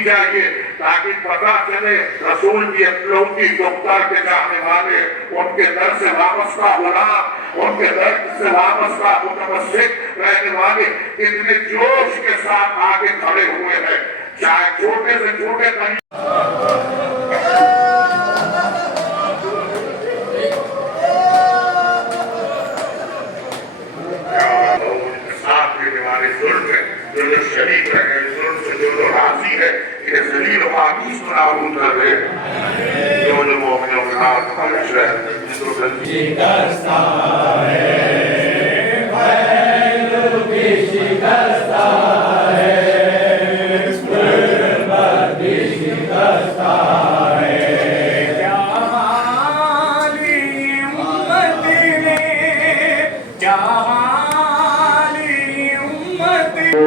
ہونی چاہیے تاکہ پتہ چلے رسول کی اکلوتی دختر کے چاہنے والے، ان کے در سے وابستہ غلام، ان کے در سے وابستہ متمسک رہنے والے اتنے جوش کے ساتھ آگے کھڑے ہوئے ہیں، چاہے چھوٹے سے چھوٹے کہیں جو شریک رہے، ظلم سے جو راضی ہے، یہ ذلیل و آمیز کو نابود کر دے، جو مومنوں کے نام خواہش ہے جس کو شکستہ ہے پہلو بھی شکستہ ہے، غربت بھی شکستہ ہے، کیا حالی امت نے، کیا حالی امت نے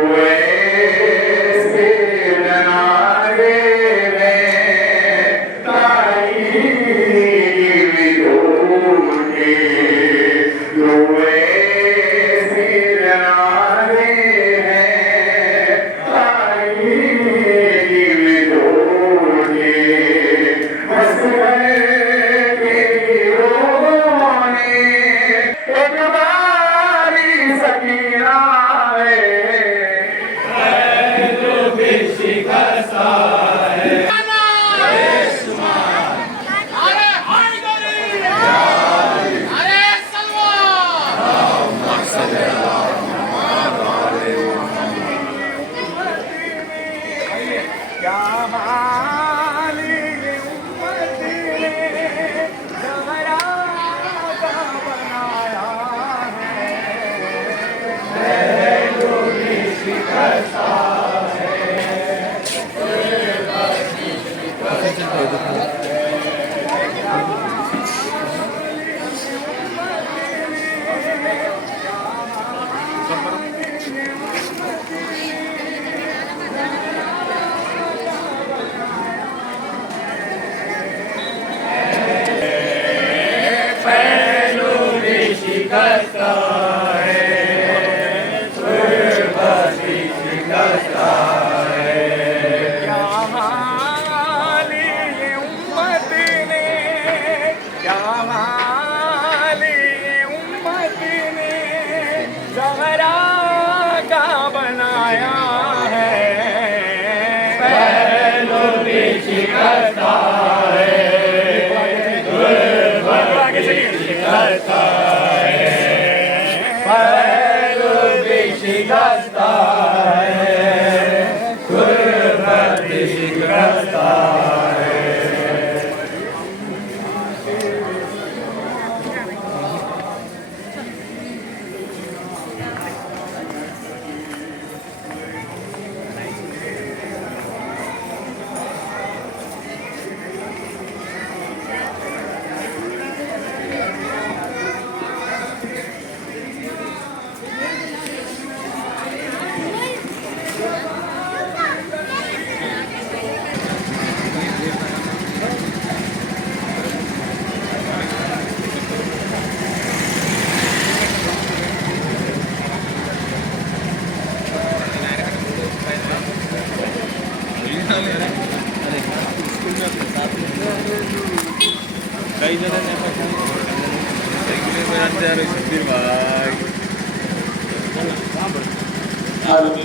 کئی جگہ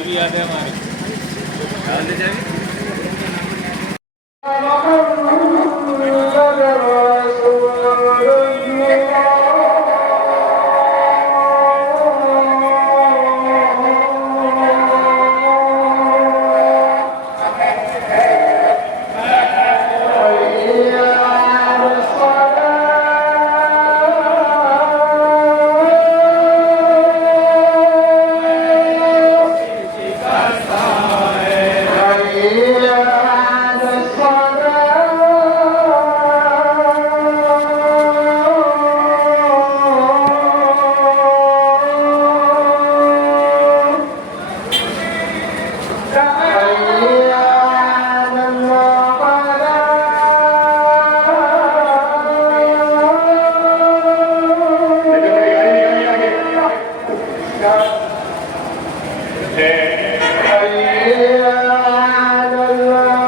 بھی آتے ہمارے لے جائیں حي على الله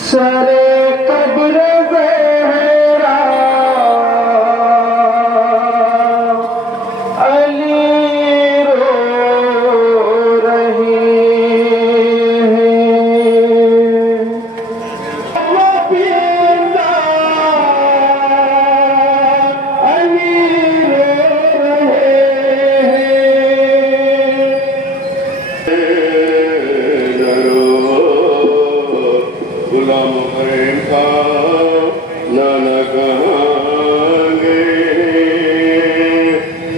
سرے قبر زہرا علی رو رہی غلام کریم کا نانا کہاں گے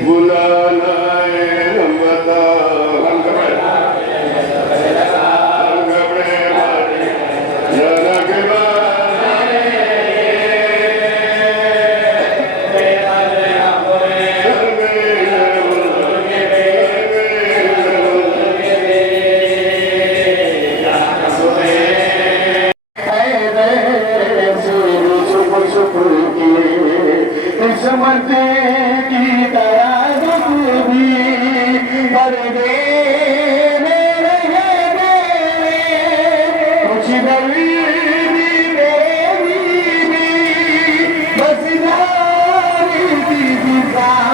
بلانا رمتا رنگ بڑے نانا کے قسمت کی طرح بھی پردے میں رہ گئے کچھ دلیلی میری بھی بس جاری کی دفاع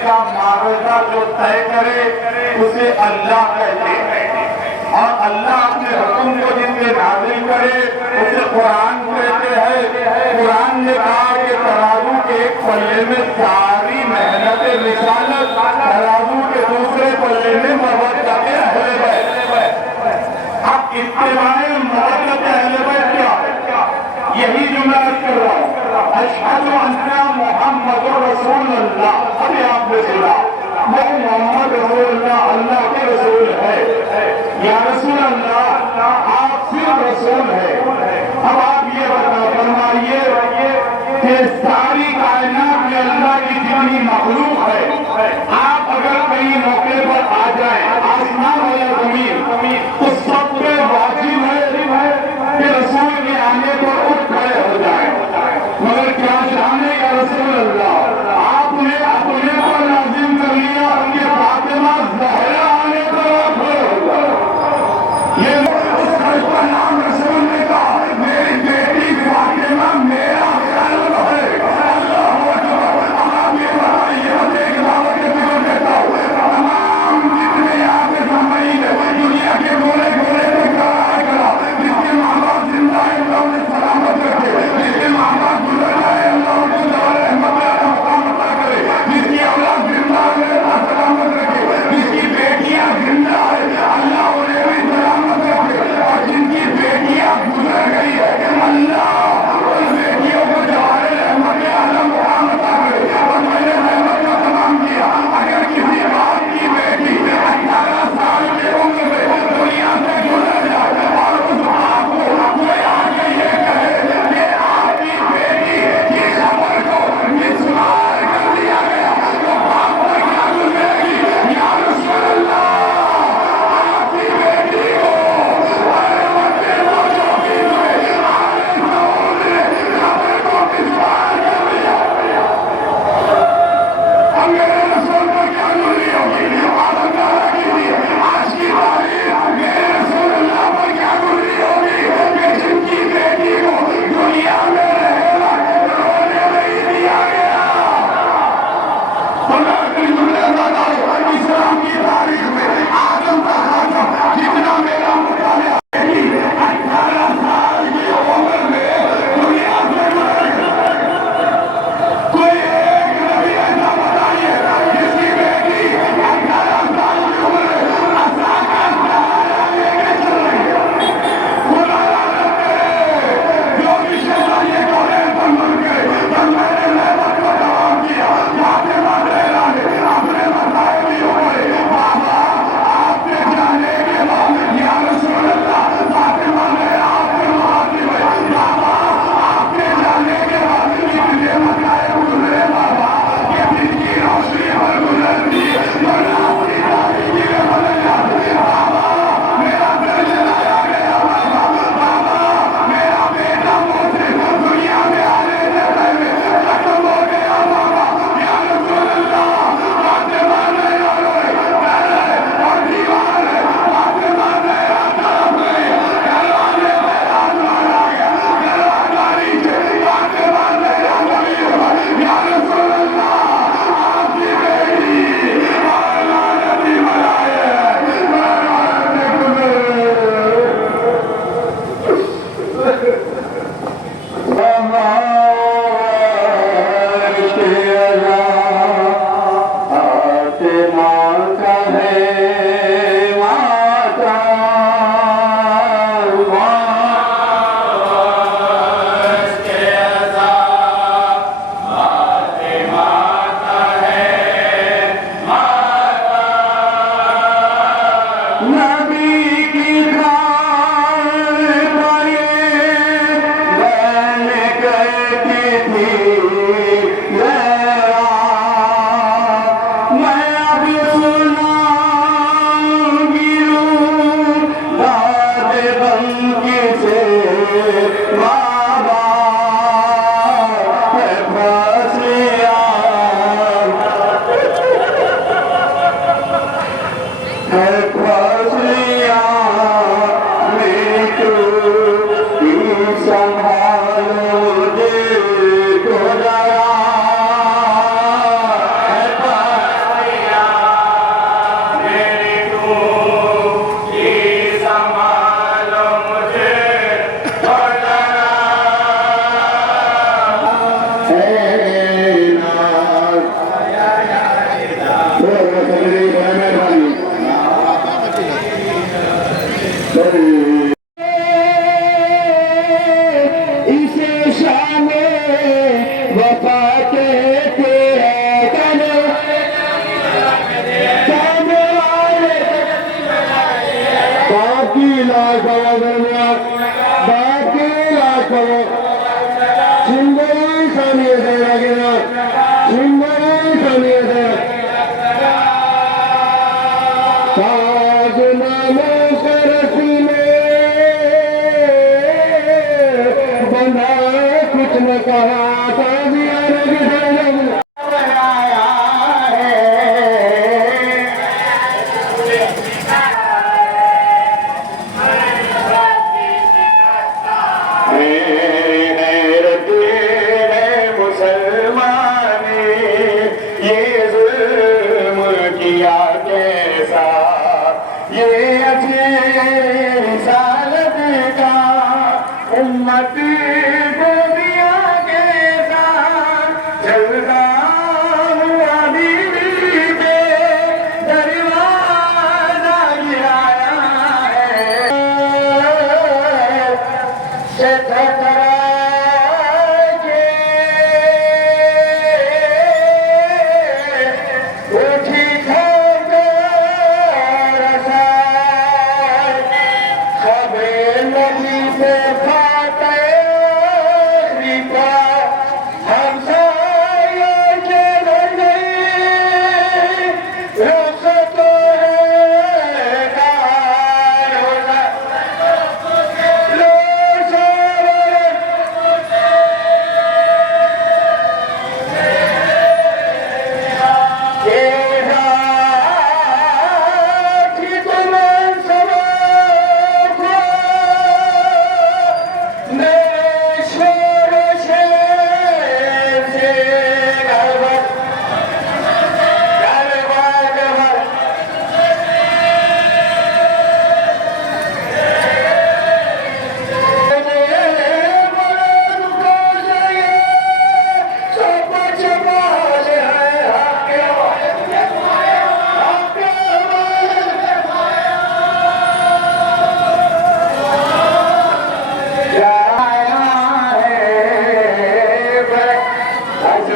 کا معاوضہ جو طے کرے اسے اللہ کہتے ہیں اور اللہ اپنے حکم کو جن میں نازل کرے اسے قرآن کہتے ہیں قرآن نے کہا کہ ترازو کے ایک پلے میں ساری محنت رسالت ترازو کے دوسرے پلے میں محبت اہل بیت اب اتباع محبت اہل بیت کیا ہے یہی جملہ کر رہا ہوں اشہد ان محمد رسول اللہ ابھی آپ نے سنا میں محمد رسول اللہ اللہ کے رسول ہے یا رسول اللہ آپ صرف رسول ہے اب آپ یہ فرمائیے کہ ساری کائنات میں اللہ کی جتنی مخلوق ہے آپ اگر کہیں موقع پر آ جائیں آسمان ہو یا زمین تو سب پہ واجب ہے کہ رسول کے آنے پر اٹھ کھڑے ہو جائیں مگر کیا جانے یا رسول اللہ آپ نے اپنے کو لازم کر لیا کہ فاطمہ زہرا آنے پر آپ کھڑے ہو جائیں یہ اس گھر کا نام رسول نے کہا میری بیٹی فاطمہ میرا قلب ہے اللہ اکبر آپ یہ بتائیے ایک دعوت کے بزرگ دیتا ہوں تمام جتنے آپ کے سامنے دنیا کے بولے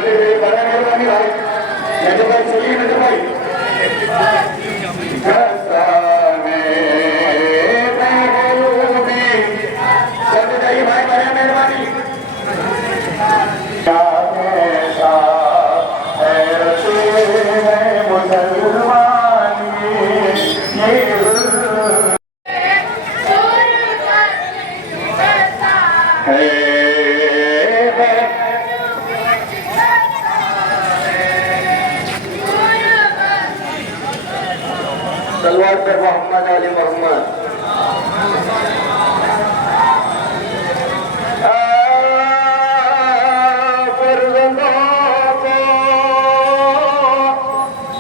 مہربانی بھائی نجم بھائی چلیے نجم بھائی چلتے جائیے بھائی بڑے مہربانی سلوات پر محمد علی محمد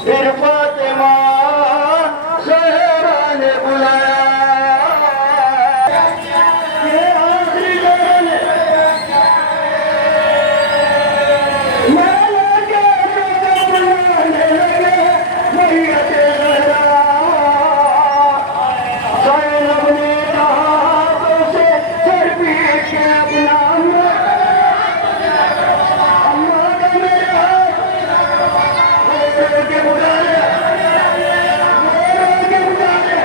پھر فاطمہ زہرا نے بلایا یہ آخری دن مولا کے بلانے لگے میت زہرا زینب نے کہا تو سے سر پیٹ کے اپنا اماں کا میرے ہاتھ کے بلانے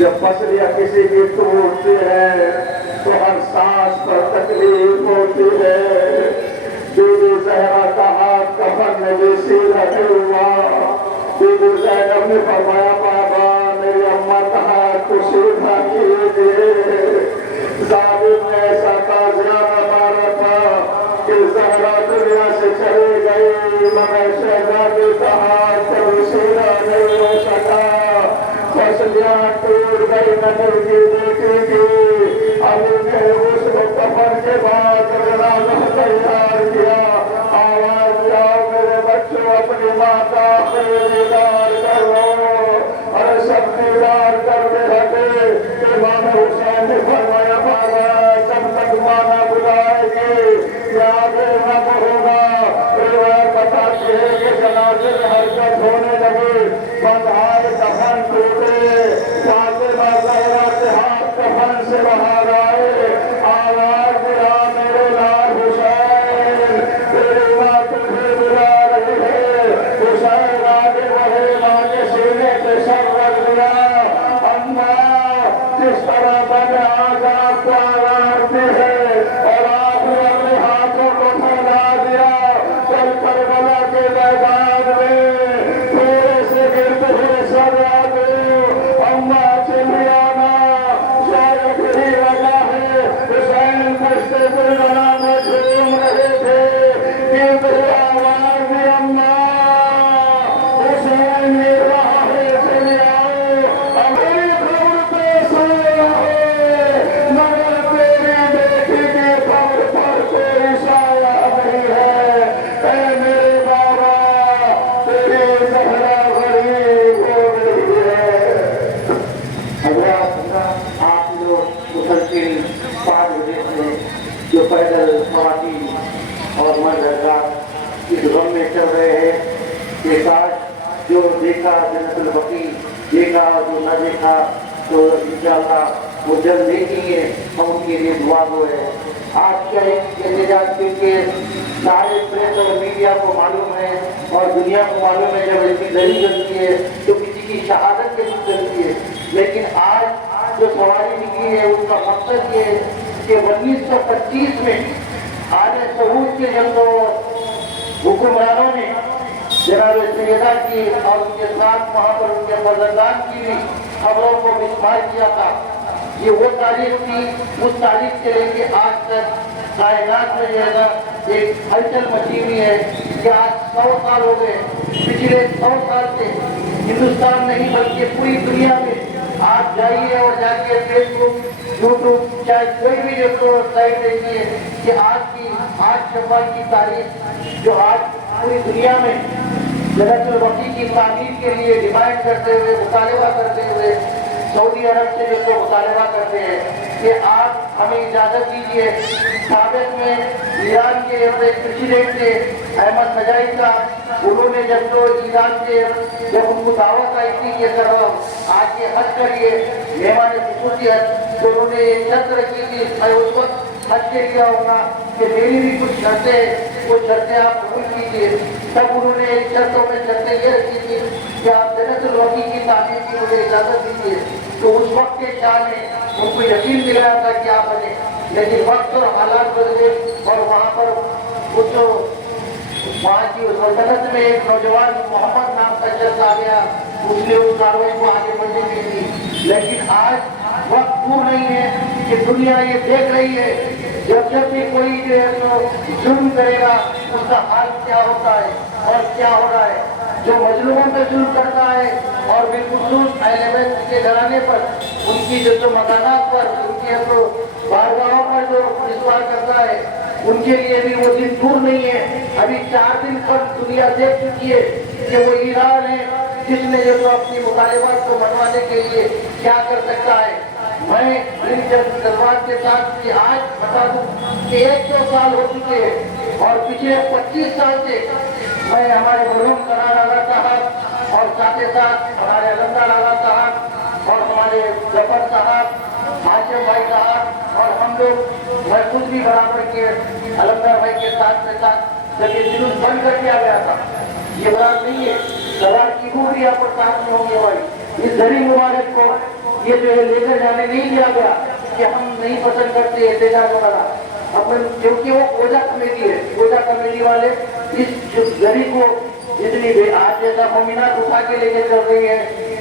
جب پسلیاں کسی کی ٹوٹتی ہے تو ہر سانس پر تکلیف ہوتی ہے بی بی زہرا کا ہاتھ کفن میں بھی سیدھا ہوا بی بی زینب نے فرمایا بابا میری اماں کا ہاتھ کو سیدھا کیجیے ظالم نے ایسا تازیہ مارا تھا کہ زہرا دنیا سے چلی گئی مگر شہزادی کا ہاتھ کبھی سیدھا نہیں ہو سکا پسلیاں ٹوٹ گئی نظر کی بیٹی کی علی نے اس کو کفن کے بعد جنازہ تیار کیا آواز دیا میرے بچوں اپنی ماں کا آخری دیدار کر لو اور سب دیدار کرتے رہتے امام حسین نے فرمایا بابا جب تک ماں نہ بلائے گی میں آگے نہ بڑھوں گا روایت بتاتی ہے کہ جنازے میں حرکت ہونے لگی بندھائے دفن ٹوٹے فاطمہ زہرا کے ہاتھ اور من حضرات اس غم میں چل رہے ہیں کہ کاش جو دیکھا جنت البقیع دیکھا جو نہ دیکھا تو انشاءاللہ وہ جلد دیکھیں گے، ہم ان کے لیے دعا گو ہے۔ آج کا ایک احتجاج کیونکہ سارے پریس اور میڈیا کو معلوم ہے اور دنیا کو معلوم ہے جب ایسی دہلی چلتی ہے تو کسی کی شہادت کے لیے چلتی ہے، لیکن آج جو سواری نکلی ہے اس کا مقصد یہ ہے کہ 1925 میں آل سعود کے جب تو حکمرانوں نے جناب سیدہ کی اور ان کے ساتھ وہاں پر ان کے فرزندان کی بھی خبروں کو مسمار کیا تھا، یہ وہ تاریخ تھی، اس تاریخ سے لے کے آج تک کائنات میں جو ہے نا ایک ہلچل مچی ہوئی ہے کہ آج 100 سال ہو گئے، پچھلے 100 سال سے ہندوستان نہیں بلکہ پوری دنیا میں آپ جائیے اور جا کے فیس بک یوٹیوب چاہے کوئی بھی جو تو سائٹ دیکھیے کہ آج شوال کی تاریخ جو آج پوری دنیا میں جنت البقیع کی تعمیر کے لیے ڈیمانڈ کرتے ہوئے مطالبہ کرتے ہوئے سعودی عرب سے جو تو مطالبہ کرتے ہیں کہ آپ ہمیں اجازت دیجیے۔ سابق میں ایران کے پریزیڈنٹ تھے احمد نجائی صاحب، انہوں نے جب تو ایران سے جب ان کو دعوت آئی تھی کہ سر آج یہ حج کریے مہمان خصوصی حج، تو انہوں نے ایک شرط رکھی تھی، میں اس وقت حج کے لیا ہوگا کہ میری بھی کچھ شرطیں وہ شرطیں آپ قبول کیجیے۔ تب انہوں نے ایک شرطوں میں شرطیں یہ رکھی تھی کہ آپ جنت البقیع کی تعمیر کی مجھے اجازت دیجیے، تو اس وقت کے شاہ نے ان کو یقین دلایا تھا کہ آپ بنے، لیکن وقت اور حالات بدلے اور وہاں پر کچھ وہاں کی سلطنت میں ایک نوجوان محمد نام کا شخص آ گیا، اس نے اس کاروائی کو آگے بڑھنے کے لیے، لیکن آج وقت دور نہیں ہے کہ دنیا یہ دیکھ رہی ہے جب بھی کوئی جو ہے تو ظلم کرے گا اس کا حال کیا ہوتا ہے اور کیا ہو رہا ہے۔ جو مظلوموں پہ ظلم کرتا ہے اور بالخصوص اہل بیت کے گھرانے پر ان کی جو مکانات پر ان کی جو بارگاہوں پر جو استعمال کرتا ہے ان کے لیے بھی وہ دن دور نہیں ہے۔ ابھی 4 دن پر دنیا دیکھ چکی ہے کہ وہ ایران ہے جس نے جو اپنی مطالبات کو منوانے کے لیے کیا کر سکتا ہے۔ میں ان جذبات کے ساتھ کہ آج بتا دوں کہ 100 سال ہو چکے ہیں اور پچھلے 25 سال سے میں ہمارے مرحوم قرار آغا صاحب اور ساتھ ساتھ ہمارے علمدار آغا صاحب اور ہمارے ظفر صاحب ہاشم بھائی صاحب اور ہم لوگ میں خود بھی برابر کے علمدار بھائی کے ساتھ جب یہ جلوس بند کر دیا گیا تھا، یہ بات نہیں ہے سوال کی روح بھی آپ پر ساتھ میں ہوگی ہماری اس زری مبارک کو یہ جو ہے لے کر جانے نہیں دیا گیا کہ ہم نہیں پسند کرتے احتجاج والا اپن، کیونکہ وہ کوجا کمیٹی ہے، کوجا کمیٹی والے اس زری کو جتنی بھی آج جیسا مومنات اٹھا کے لے کے چل رہی ہے،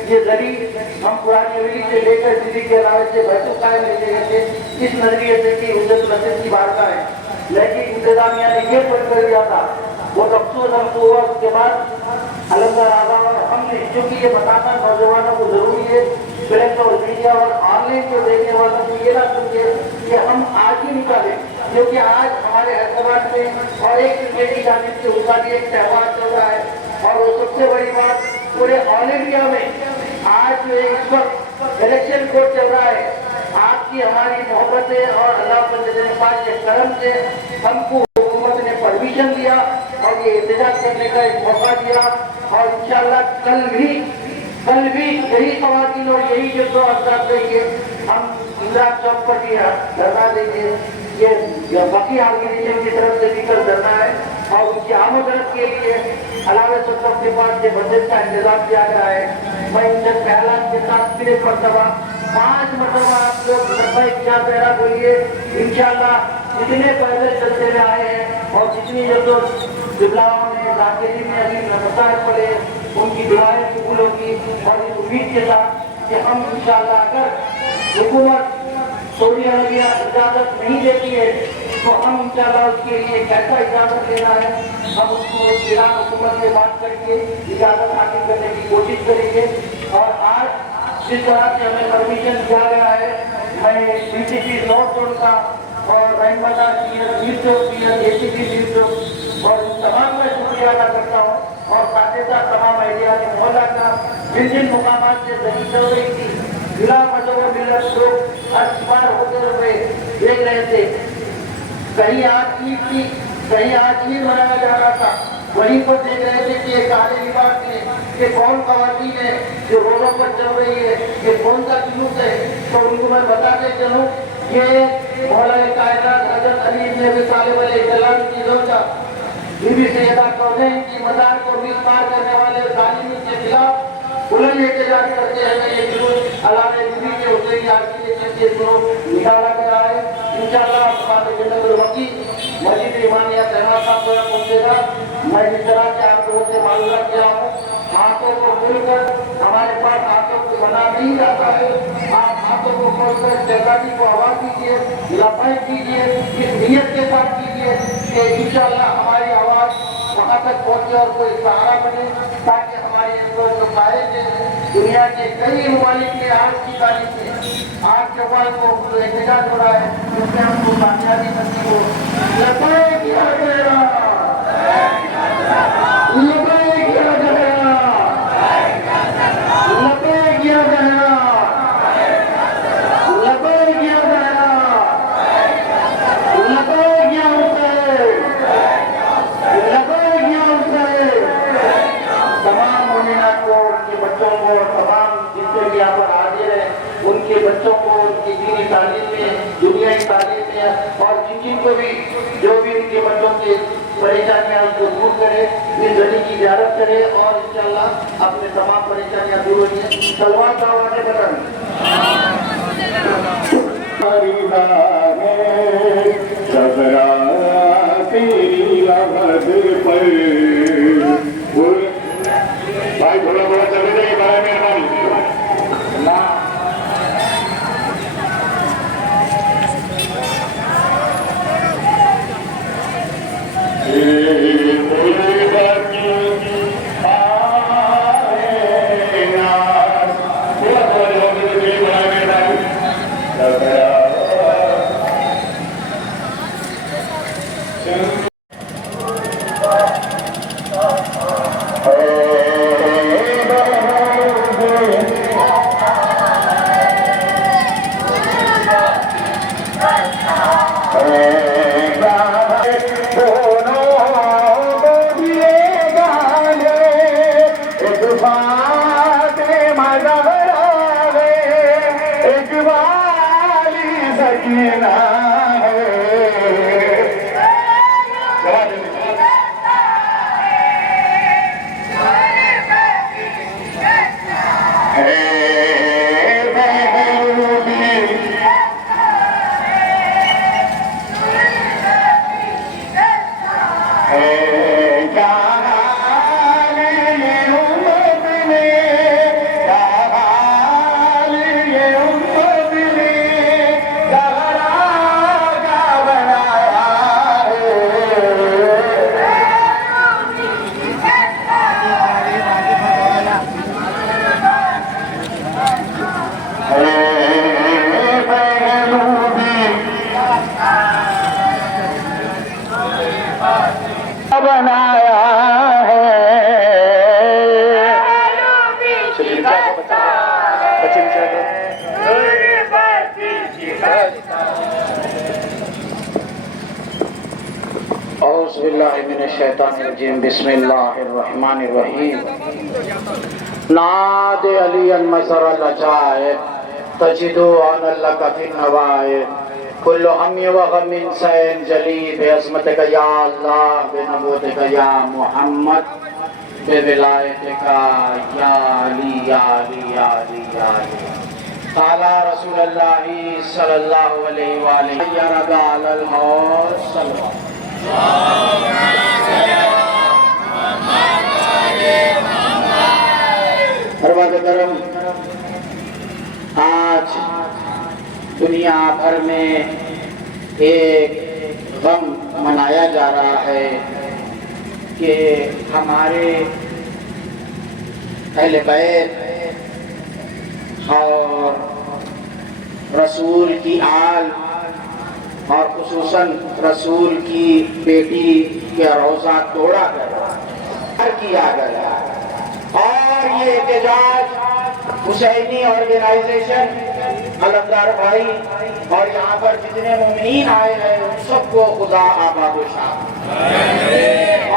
یہ زری ہم پرانی حویلی سے لے کر دلی کے علاوے سے بیت الخلا لے کے گئے تھے اس نظریے سے کہ حجت المسجد کی بارگاہ ہے، لیکن انتظامیہ نے یہ بند کر دیا تھا۔ بہت افسوس ہم کو ہوا، اس کے بعد علمدار آغا اور ہم نے چونکہ یہ بتانا نوجوانوں کو ضروری ہے، پریس اور میڈیا اور آن لائن کو دیکھنے والوں کو یہ نہ سمجھے کہ ہم آج ہی نکالیں، کیونکہ آج ہمارے حیدرآباد میں اور ایک میری جانب سے اس کا بھی ایک تہوار چل رہا ہے، اور وہ سب سے بڑی بات پورے آل انڈیا میں آج جو اس وقت الیکشن کوڈ چل رہا ہے، آپ کی ہماری محبتیں اور اللہ پاک کے کرم سے ہم کو حکومت نے پرمیشن دیا اور یہ احتجاج کرنے کا ایک موقع دیا، اور انشاءاللہ کل بھی یہی خواتین اور یہی جو دو افراد دیں گے، ہم اندرا چوک پر بھی دھرنا دیں گے، یہ باقی آرگنائزیشن کی طرف سے بھی کل دھرنا ہے، اور ان کی آمد رفت کے لیے علاوہ سب کے پاس سے بجٹ کا انتظام کیا گیا ہے۔ میں ان کے خیالات کے ساتھ پھر ایک مرتبہ 5 مرتبہ آپ لوگ لبیک کیا پیرا بولیے، انشاءاللہ جتنے پیدل چلتے ہوئے آئے ہیں اور جتنی جبلاؤں نے داخلی میں ابھی مسائل پڑے ان کی دعائیں قبول ہوگی، اور اس امید کے ساتھ کہ ہم انشاءاللہ اگر حکومت سعودی عربیہ اجازت نہیں دیتی ہے تو ہم انشاءاللہ اس کے لیے کیسا اجازت لینا ہے ہم اس کو ایران حکومت سے بات کر کے اجازت حاصل کرنے کی کوشش کریں گے۔ اور آج جس طرح سے ہمیں پرمیشن دیا گیا ہے، میں ڈی سی پی نارتھ زون کا اور رحمتہ اے سی پی نیوز اور تمام میں شکریہ ادا کرتا ہوں، اور ساتھ ہی ساتھ تمام اہلیہ محلہ کا جن مقامات سے زمین چل رہی تھی بلا مذہب ملت لوگ ہر بار ہوتے ہوئے دیکھ رہے تھے، کہیں آج عید کی کہیں آج ہی منایا جا رہا تھا، وہیں پر دیکھ رہے تھے کہ یہ کالے لباس میں یہ کون خواتین ہے جو روڈوں پر چل رہی ہے، یہ کون سا جلوس ہے. تو ان کو میں بتاتے چلوں یہ مولا کائنات حضرت علی بن ابی طالب علیہ السلام کی زوجہ بی بی سیدہ کونین کی مزار کو مسمار کرنے والے ظالمین کے خلاف بلند احتجاج کرتے ہیں. یہ جلوس علامہ بی بی کے حسین آرکیٹیکچر کے تھرو نکالا گیا ہے. انشاءاللہ ہمارے جنت الوقی مسجد امامیہ تہران صاحب کو پہنچے گا. میں اس طرح سے آپ لوگوں سے معلومات کیا ہوں، ہاتھوں کو کھول کر، ہمارے پاس ہاتھوں کو بنا نہیں جاتا ہے، آپ ہاتھوں کو کھول کر شہزادی کو آواز دیجیے، لبیک کیجیے، اس نیت کے ساتھ کیجیے کہ انشاءاللہ ہماری آواز وہاں تک پہنچے اور کوئی سہارا بنے، تاکہ ہماری جو قائد ہیں دنیا کے کئی ممالک میں آج کی تاریخ میں آج کے وقت کو جو احتجاج ہو رہا ہے اس میں ہم کو کامیابی نصیب ہو. لبیک یا غیرہ، لبیک یا غیرہ، لبیک یا غیرہ، لبیک یا غیرہ، لبیک یا حسین، لبیک یا حسین. تمام مومنات کو، ان کے بچوں کو، تمام جتنے بھی یہاں پر حاضر ہیں ان کے بچوں کو ان کی دینی تعلیم میں، دنیائی تعلیم میں، اور جن کو بھی جو بھی ان کے بچوں کے پریشانیاں ان کو دور کرے، اس گلی کی زیارت کرے اور انشاءاللہ اپنے تمام پریشانیاں دور ہوئی. سلوات کا آواز بتائیں. بھائی تھوڑا بڑا چلے جائے بڑا مہربانی. اعوذ باللہ من الشیطان الرجیم. بسم اللہ الرحمن الرحیم. ناد علی المزر العجائب تجدو عن اللہ فی النوائب کل ہمی و غم سین جلی بعظمتک یا اللہ بنبوتک یا محمد بولایتک یا علی یا علی یا علی یا علی. قال رسول اللہ صلی اللہ علیہ وآلہ یا رب علی الموت صلی اللہ. ارباب کرم، آج دنیا بھر میں ایک غم منایا جا رہا ہے کہ ہمارے اہل بیت اور رسول کی آل اور خصوصاً رسول کی بیٹی کے روزہ توڑا گیا کیا گیا. اور یہ احتجاج حسینی آرگنائزیشن علمدار بھائی اور یہاں پر جتنے مومنین آئے ہیں ان سب کو خدا آباد و شاد.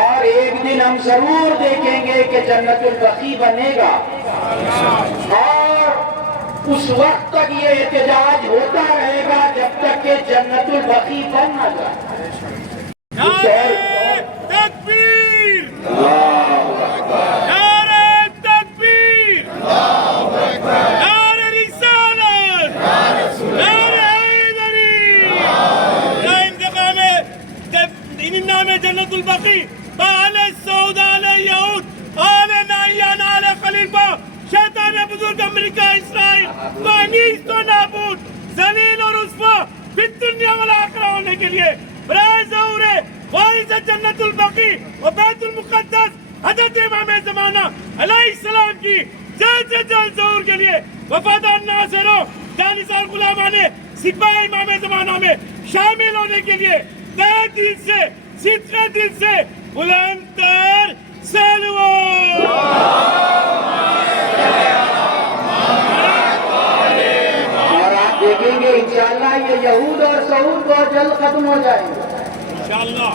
اور ایک دن ہم ضرور دیکھیں گے کہ جنت البقیع بنے گا، اور اس وقت تک یہ احتجاج ہوتا رہے گا جب تک کہ جنت البقیع بن نہ جائے۔ تکبیر! نعرہ تکبیر! نعرہ رسالت! نعرہ حیدری! یا انتقام ان نام جنت البقیع آل سعود، آل یہود، آل نعیان، آل خلیفہ، شیطان بزرگ امریکہ، اسرائیل کو نیست و نابود، ذلیل اور رسوا فی الدنیا والآخرہ ہونے کے لیے برائے ظہور وارث جنت البقیع و بیت المقدس حضرت امام زمانہ علیہ السلام کی جلد سے جلد ظہور کے لیے وفادار ناصروں، جانثار غلامان سپاہ امام زمانہ میں شامل ہونے کے لیے تہہ دل سے، صدقے دل سے بلند تر سلوات۔ اور آپ دیکھیں گے انشاءاللہ یہ یہود اور سعود بہت جلد ختم ہو جائیں گے۔ انشاءاللہ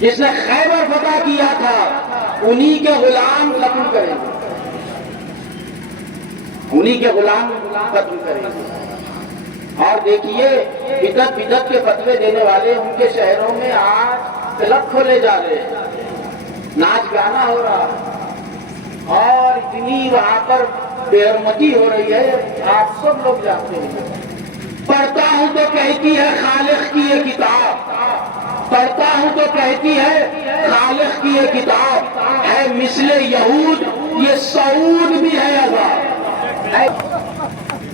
جس نے خیبر فتح کیا تھا انہی کے غلام ختم کریں گے، انہی کے غلام ختم کریں گے۔ اور دیکھیے بدعت کے فتوے دینے والے ان کے شہروں میں آج کلب کھولے جا رہے ہیں، ناچ گانا ہو رہا ہے، اور اتنی وہاں پر بے حرمتی ہو رہی ہے، آپ سب لوگ جانتے ہیں۔ پڑھتا ہوں تو کہتی ہے خالق کی یہ کتاب، پڑھتا ہوں تو کہتی ہے خالق کی یہ کتاب، ہے مثل یہود یہ سعود بھی ہے عذاب۔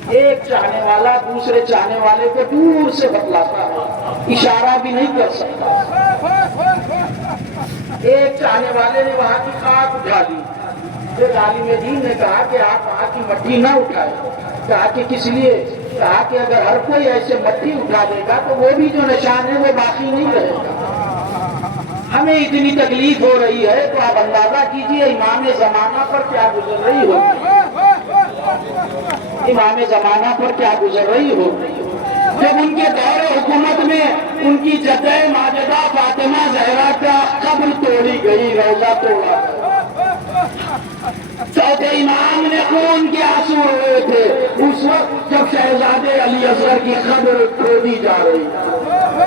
ایک چاہنے والا دوسرے چاہنے والے کو دور سے بتلاتا ہے، اشارہ بھی نہیں کر سکتا۔ ایک چاہنے والے نے وہاں کی خاک اٹھا لی، پھر عالم دین نے کہا کہ آپ وہاں کی مٹی نہ اٹھائیں، کہا کہ کس لیے؟ کہا کہ اگر ہر کوئی ایسے مٹی اٹھا دے گا تو وہ بھی جو نشان ہے وہ باقی نہیں رہے گا۔ ہمیں اتنی تکلیف ہو رہی ہے تو آپ اندازہ کیجئے امام زمانہ پر کیا گزر رہی ہوگی، امام زمانہ پر کیا گزر رہی ہوگی جب ان کے دور حکومت میں ان کی جدہ ماجدہ فاطمہ زہرا کا قبر توڑی گئی، روزہ توڑا گیا۔ چوتھے امام نے خون کے آنسو ہوئے تھے اس وقت جب شہزادے علی اصغر کی قبر کھودی جا رہی تھی،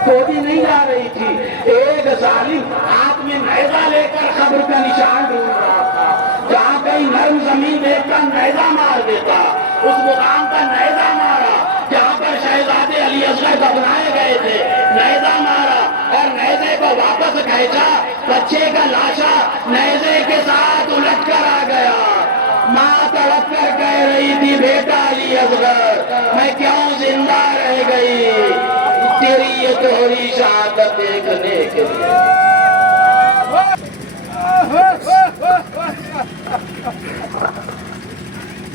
کھودی نہیں جا رہی تھی، ایک ظالم ہاتھ میں نیزہ لے کر قبر کا نشان ڈھونڈ رہا تھا، جہاں کہیں نرم زمین دیکھ کر نیزہ مار دیتا، اس مقام کا نیزہ مارا جہاں پر شہزادے علی اصغر دفنائے گئے تھے، نیزہ مارا اور نیزے کو واپس کھینچا، بچے کا لاشا نیزے کے ساتھ الٹ کر آ گیا۔ ماں تڑپ کر کہہ رہی تھی بیٹا علی اصغر میں کیوں زندہ رہ گئی، تیری یہ دوہری شہادت دیکھنے کے لیے۔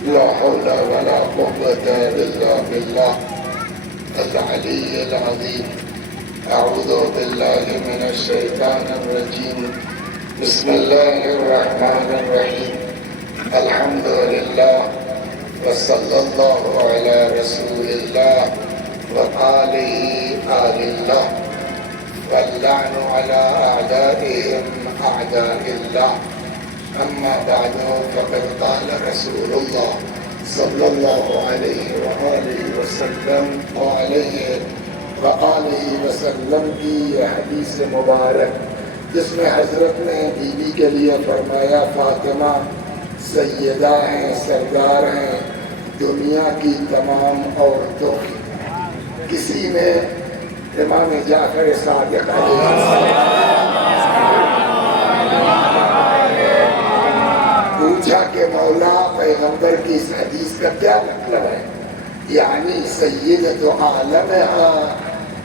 لا حول ولا قوة إلا بالله العلي العظيم أعوذ بالله من الشيطان الرجيم بسم الله الرحمن الرحيم الحمد لله وصلى الله على رسول الله وآله آل الله واللعن على أعدائهم أعداء الله أما بعد فقد قال رسول الله صلى الله عليه وآله وسلم کی یہ حدیث مبارک جس میں حضرت نے بیوی کے لیے فرمایا فاطمہ سیدہ ہیں، سردار ہیں دنیا کی تمام عورتوں کی۔ کسی نے امام جعفر صادق علیہ السلام پوچھا کہ مولا پیغمبر کی اس حدیث کا کیا مطلب ہے؟ یعنی سیدۃ عالمہا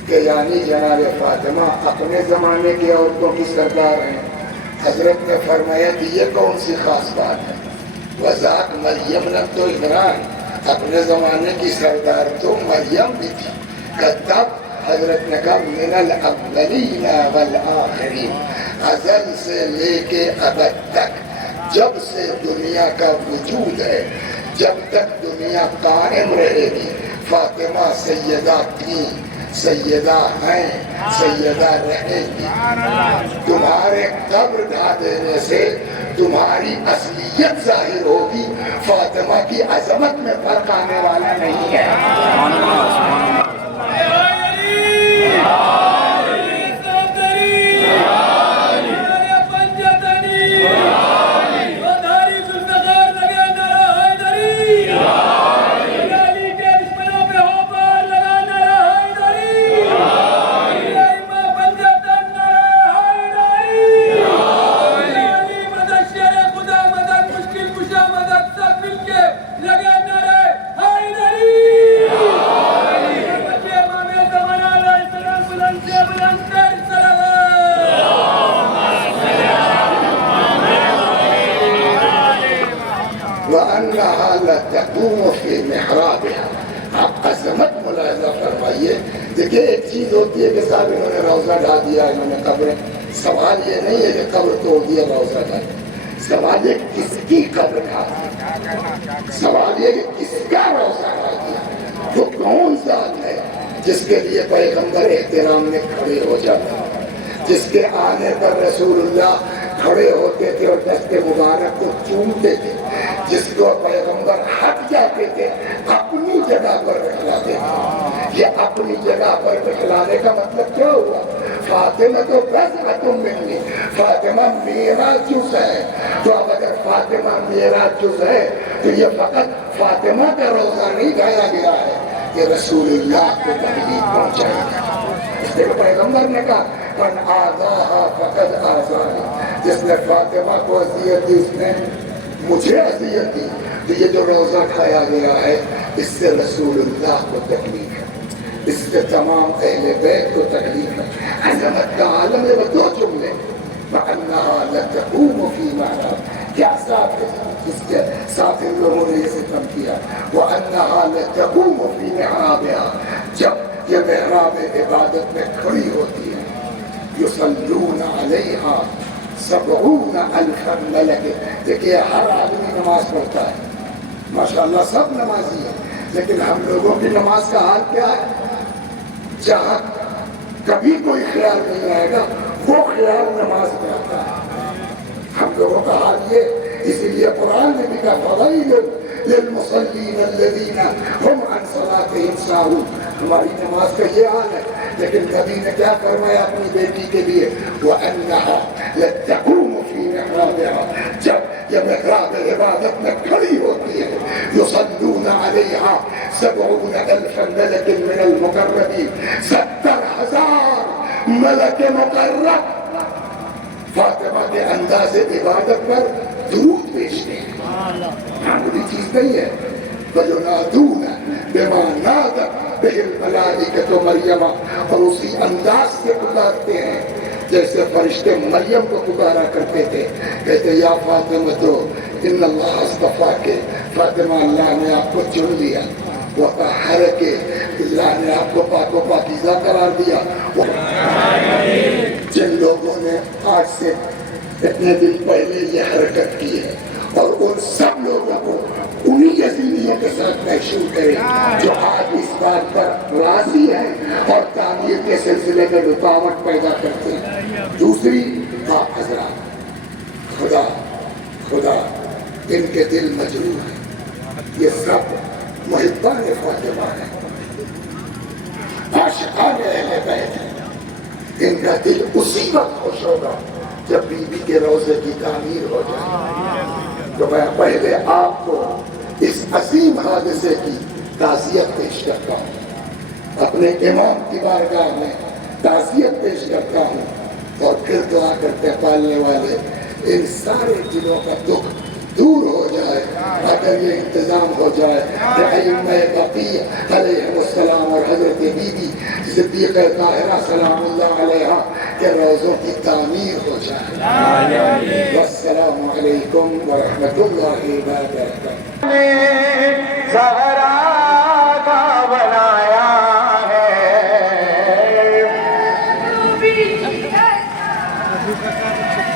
کہ یعنی جناب فاطمہ اپنے زمانے کی عورتوں کی سردار ہیں۔ حضرت نے فرمایا کہ یہ کون سی خاص بات ہے؟ وذاک مریم بنت عمران اپنے زمانے کی سردار تو مریم بھی تھی۔ تب حضرت نے کہا من الاولین والآخرین، ازل سے لے کے ابد تک، جب سے دنیا کا وجود ہے، جب تک دنیا قائم رہے گی، فاطمہ سیدہ تھیں۔ سیدہ ہیں سیدہ رہیں گی. تمہارے قبر ڈھا دینے سے تمہاری اصلیت ظاہر ہوگی. فاطمہ کی عظمت میں فرق آنے والا نہیں ہے. وَأَنَّهَا لَتَقُومُ فِي مِحْرَابِهَا. آپ عظمت ملاحظہ فرمائیے. دیکھیں ایک چیز ہوتی ہے کہ صاحب انہوں نے روضہ ڈھا دیا, انہوں نے قبر. سوال یہ نہیں ہے کہ قبر توڑ دیا روضہ ڈھا دیا. سوال یہ کس کی قبر ڈھا دیا. سوال یہ کہ کس کا روضہ ڈھا دیا. وہ کون ذات ہے جس کے لیے پیغمبر احترام میں کھڑے ہو جاتے, جس کے آنے پر رسول اللہ کھڑے ہوتے تھے اور دست مبارک کو چومتے تھے, جس کو پیغمبر ہٹ جاتے تھے اپنی جگہ پر بٹھلاتے تھے. یہ اپنی جگہ پر بٹھلانے کا مطلب کیا ہوا؟ فاطمہ تو بس ختم ملنی, فاطمہ میرا جز ہے. تو اب اگر فاطمہ میرا جز ہے تو یہ فقط فاطمہ کا روزہ نہیں ڈھایا گیا ہے, یہ رسول اللہ کو تکلیف پہنچائی ہے. اس لیے پیغمبر نے کہا من آذاہا فقد آذانی. جس نے فاطمہ کو اذیت دی اس نے مجھے اذیت دی. تو یہ جو روزہ کھایا گیا ہے اس سے رسول اللہ کو تکلیف ہے, اس سے تمام اہل بیت کو تکلیف ہے. عظمت کا عالم ہے. وہ دو جملے وَأَنَّهَا لَتَقُومُ فِي مِحْرَابِهَا. کیا ساتھ ہے جس کے ساتھ ان لوگوں نے یہ ستم کیا. وَأَنَّهَا لَتَقُومُ فِي مِحْرَابِهَا. جب یہ محراب عبادت میں کھڑی ہوتی ہے یصلون علیہا 70 الف ملک. دیکھئے ہر آدمی نماز پڑھتا ہے, ماشاءاللہ سب نمازی ہیں, لیکن ہم لوگوں کی نماز کا حال کیا ہے؟ جہاں کبھی کوئی خیال نہیں آئے گا وہ خیال نماز میں آتا ہے. ہم لوگوں کا حال یہ, اسی لیے قرآن نے بھی کہا فَوَيْلٌ لِلْمُصَلِّينَ الَّذِينَ هُمْ عَنْ صَلَاتِهِمْ سَاهُونَ. ہماری نماز کا یہ حال ہے, لیکن نبی نے کیا فرمایا اپنی بیٹی کے لیے وَأَنَّهَا لَتَقُومُ فِي مِحْرَابِهَا. جب یہ محراب عبادت میں کھڑی ہوتی ہے يُصَلُّونَ عَلَيْهَا 70 الف ملک من المقربین. 70,000 ملک مقرب فاطمہ کے انداز عبادت پر درود پیشتے ہیں. معمولی چیز نہیں ہے. وَيُنَادُونَ بِمَا نَادَتْ بِهِ الْمَلَائِكَةُ مَرْيَمَ. اور اسی انداز سے پکارتے ہیں جیسے فرشتے مریم کو پکارا کرتے تھے. کہتے یا فاطمہ تو ان اللہ اصطفاک. فاطمہ اللہ نے آپ کو چن لیا. وطہرک. اللہ نے آپ کو پاک و پاکیزہ قرار دیا. جن لوگوں نے آج سے اتنے دن پہلے یہ حرکت کی ہے اور ان سب لوگوں کو انہی یزیدیوں کے ساتھ محشور کرے جو آج اس بات پر راضی ہیں اور تعمیر کے سلسلے میں رکاوٹ پیدا کرتے ہیں. دوسری حضرات خدا ان کے دل مجروح ہیں. یہ سب محبان فاطمہ ہیں, عاشقان اہل بیت ہیں. ان کا دل اسی وقت خوش ہوگا جب بی بی کے روضے کی تعمیر ہو جائے. تو میں پہلے آپ کو اس عظیم حادثے کی تعزیت پیش کرتا ہوں, اپنے امام کی بارگاہ میں تعزیت پیش کرتا ہوں اور پھر دعا کرتے پالنے والے ان سارے دلوں کا دکھ دور ہو جائے. اگر یہ انتظام ہو جائے کہ ائمہ بقیع علیہم السلام اور حضرت بی بی صدیقہ طاہرہ سلام اللہ علیہا کے روضوں کی تعمیر ہو جائے. والسلام علیکم ورحمۃ اللہ وبرکاتہ. زہرا کا بنایا ہے.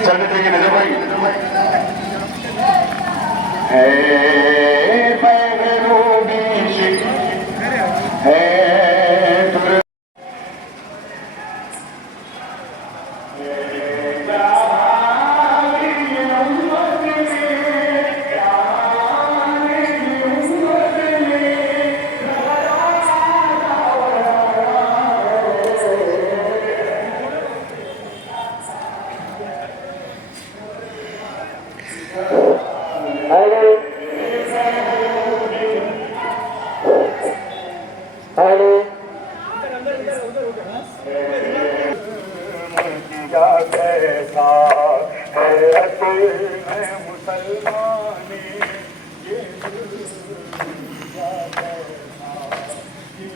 چلتے ہیں نظر بھائی. ہے مسلمان یہ دل کا کیسا یہ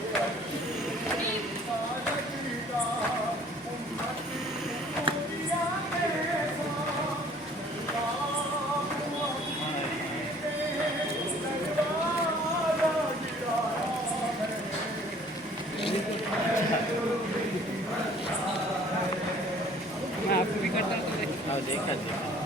میں آپ کو بھی کرتا ہوں. دیکھا